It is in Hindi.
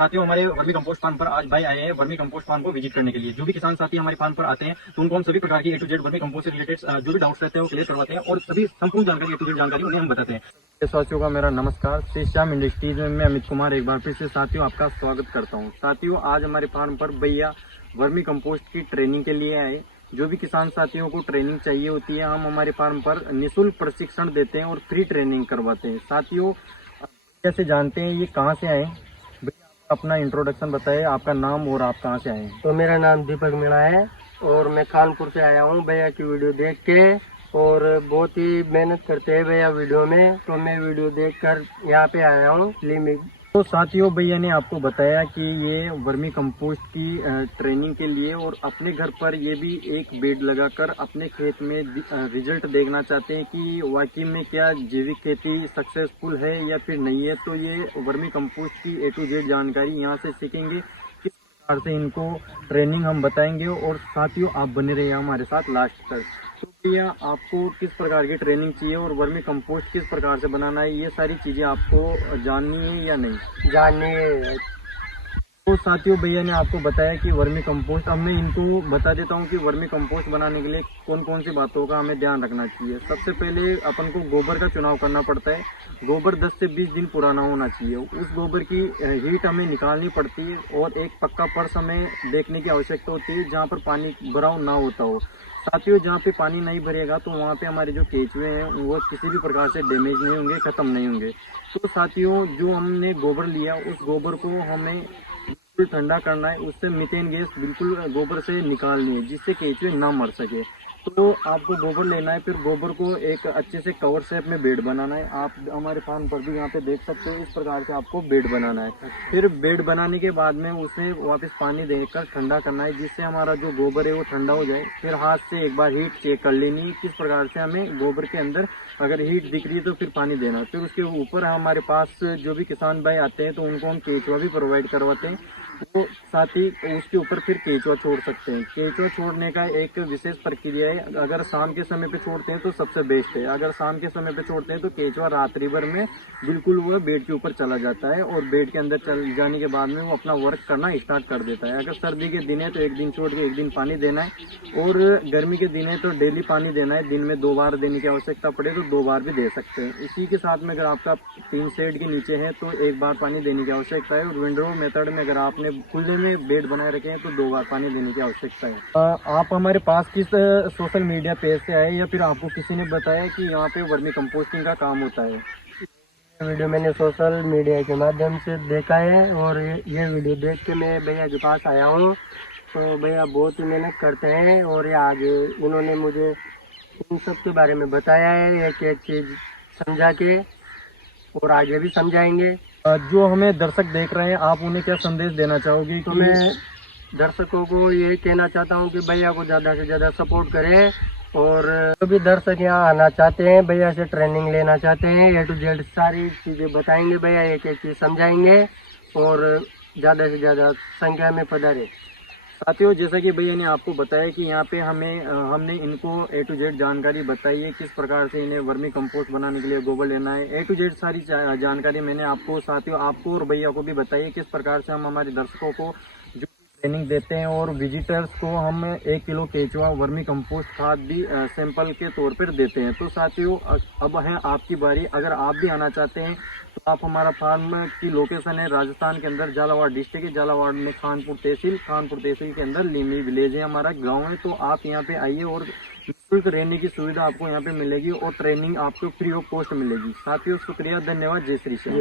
साथियों, हमारे वर्मी कंपोस्ट फार्म पर आज भाई आए हैं वर्मी कंपोस्ट फार्म को विजिट करने के लिए। जो भी किसान साथी हमारे फार्म पर आते हैं तो उनको हम सभी प्रकार की A to Z vermi compost से रिलेटेड जो भी डाउट्स रहते हैं वो क्लियर करवाते हैं और सभी संपूर्ण जानकारी A to Z जानकारी उन्हें हम बताते हैं। साथियों का मेरा नमस्कार। श्री श्याम इंडस्ट्रीज में मैं अमित कुमार एक बार फिर से साथियों आपका स्वागत करता हूँ। साथियों, आज हमारे फार्म पर भैया वर्मी कंपोस्ट की ट्रेनिंग के लिए आए। जो भी किसान साथियों को ट्रेनिंग चाहिए होती है, हम हमारे फार्म पर निःशुल्क प्रशिक्षण देते हैं और फ्री ट्रेनिंग करवाते हैं। साथियों, कैसे जानते हैं ये कहाँ से आए? अपना इंट्रोडक्शन बताइए, आपका नाम और आप कहाँ से आए हैं? तो मेरा नाम दीपक मीणा है और मैं कानपुर से आया हूँ भैया की वीडियो देख के। और बहुत ही मेहनत करते हैं भैया वीडियो में, तो मैं वीडियो देखकर यहाँ पे आया हूँ लिमिट। तो साथियों, भैया ने आपको बताया कि ये वर्मी कंपोस्ट की ट्रेनिंग के लिए और अपने घर पर ये भी एक बेड लगाकर अपने खेत में रिजल्ट देखना चाहते हैं कि वाकई में क्या जैविक खेती सक्सेसफुल है या फिर नहीं है। तो ये वर्मी कंपोस्ट की A to Z जानकारी यहाँ से सीखेंगे, किस प्रकार से इनको ट्रेनिंग हम बताएंगे। और साथियों, आप बने रहिए हमारे साथ लास्ट तक। तो भैया, आपको किस प्रकार की ट्रेनिंग चाहिए और वर्मी कंपोस्ट किस प्रकार से बनाना है, ये सारी चीजें आपको जाननी है या नहीं जाननी है? तो साथियों, भैया ने आपको बताया कि वर्मी कंपोस्ट, अब मैं इनको बता देता हूँ कि वर्मी कंपोस्ट बनाने के लिए कौन कौन सी बातों का हमें ध्यान रखना चाहिए। सबसे पहले अपन को गोबर का चुनाव करना पड़ता है। गोबर 10 से 20 दिन पुराना होना चाहिए। उस गोबर की हीट हमें निकालनी पड़ती है और एक पक्का फर्श हमें देखने की आवश्यकता होती है जहाँ पर पानी भराव ना होता हो। साथियों, जहाँ पे पानी नहीं भरेगा तो वहाँ पे हमारे जो केंचुए हैं वो किसी भी प्रकार से डैमेज नहीं होंगे, खत्म नहीं होंगे। तो साथियों, जो हमने गोबर लिया उस गोबर को हमें बिल्कुल ठंडा करना है, उससे मीथेन गैस बिल्कुल गोबर से निकालनी है जिससे केंचुए ना मर सके। तो आपको गोबर लेना है, फिर गोबर को एक अच्छे से कवर शेप में बेड बनाना है। आप हमारे फार्म पर भी यहाँ पे देख सकते हो, इस प्रकार से आपको बेड बनाना है। फिर बेड बनाने के बाद में उसे वापस पानी देकर ठंडा करना है जिससे हमारा जो गोबर है वो ठंडा हो जाए। फिर हाथ से एक बार हीट चेक कर लेनी है किस प्रकार से हमें गोबर के अंदर अगर हीट दिख रही है तो फिर पानी देना। फिर उसके ऊपर हमारे पास जो भी किसान भाई आते हैं तो उनको हम केंचुआ भी प्रोवाइड करवाते हैं। तो साथ ही उसके ऊपर फिर केंचुआ छोड़ सकते हैं। केंचुआ छोड़ने का एक विशेष प्रक्रिया है। अगर शाम के समय पे छोड़ते हैं तो सबसे बेस्ट है। अगर शाम के समय पे छोड़ते हैं तो केंचुआ रात्रि भर में बिल्कुल वह बेड के ऊपर चला जाता है और बेड के अंदर चल जाने के बाद में वो अपना वर्क करना स्टार्ट कर देता है। अगर सर्दी के दिन है तो एक दिन छोड़ के एक दिन पानी देना है और गर्मी के दिन है तो डेली पानी देना है। दिन में 2 बार देने की आवश्यकता पड़े तो 2 बार भी दे सकते हैं। इसी के साथ में अगर आपका 3 शेड के नीचे है तो 1 बार पानी देने की आवश्यकता है और विंडो मेथड में अगर आपने खुले में बेड बनाए रखे हैं तो 2 बार पानी देने की आवश्यकता है। आप हमारे पास किस सोशल मीडिया पेज से आए या फिर आपको किसी ने बताया कि यहाँ पे वर्मी कंपोस्टिंग का काम होता है? वीडियो मैंने सोशल मीडिया के माध्यम से देखा है और ये वीडियो देख के मैं भैया के पास आया हूँ। तो भैया बहुत ही मेहनत करते हैं और ये आगे उन्होंने मुझे इन सब के बारे में बताया है, एक एक चीज समझा के और आगे भी समझाएंगे। जो हमें दर्शक देख रहे हैं, आप उन्हें क्या संदेश देना चाहोगे? तो मैं दर्शकों को ये कहना चाहता हूँ कि भैया को ज़्यादा से ज़्यादा सपोर्ट करें और जो भी दर्शक यहाँ आना चाहते हैं, भैया से ट्रेनिंग लेना चाहते हैं, A to Z सारी चीज़ें बताएंगे भैया, एक एक चीज़ समझाएंगे और ज़्यादा से ज़्यादा संख्या में पधारे। साथियों, जैसा कि भैया ने आपको बताया कि यहाँ पे हमने इनको A to Z जानकारी बताई है, किस प्रकार से इन्हें वर्मी कंपोस्ट बनाने के लिए गोबर लेना है। A to Z सारी जानकारी मैंने आपको, साथियों आपको और भैया को भी बताई है, किस प्रकार से हम हमारे दर्शकों को जो ट्रेनिंग देते हैं और विजिटर्स को हम 1 किलो केंचुआ वर्मी कंपोस्ट खाद भी सैंपल के तौर पर देते हैं। तो साथियों, अब है आपकी बारी। अगर आप भी आना चाहते हैं तो आप, हमारा फार्म की लोकेशन है राजस्थान के अंदर, झालावाड़ डिस्ट्रिक्ट है। झालावाड़ में खानपुर तहसील के अंदर लीमी विलेज है, हमारा गांव है। तो आप यहाँ पे आइए और निःशुल्क रहने की सुविधा आपको यहाँ पे मिलेगी और ट्रेनिंग आपको फ्री ऑफ कॉस्ट मिलेगी। साथियों, शुक्रिया, धन्यवाद, जय श्री श्याम।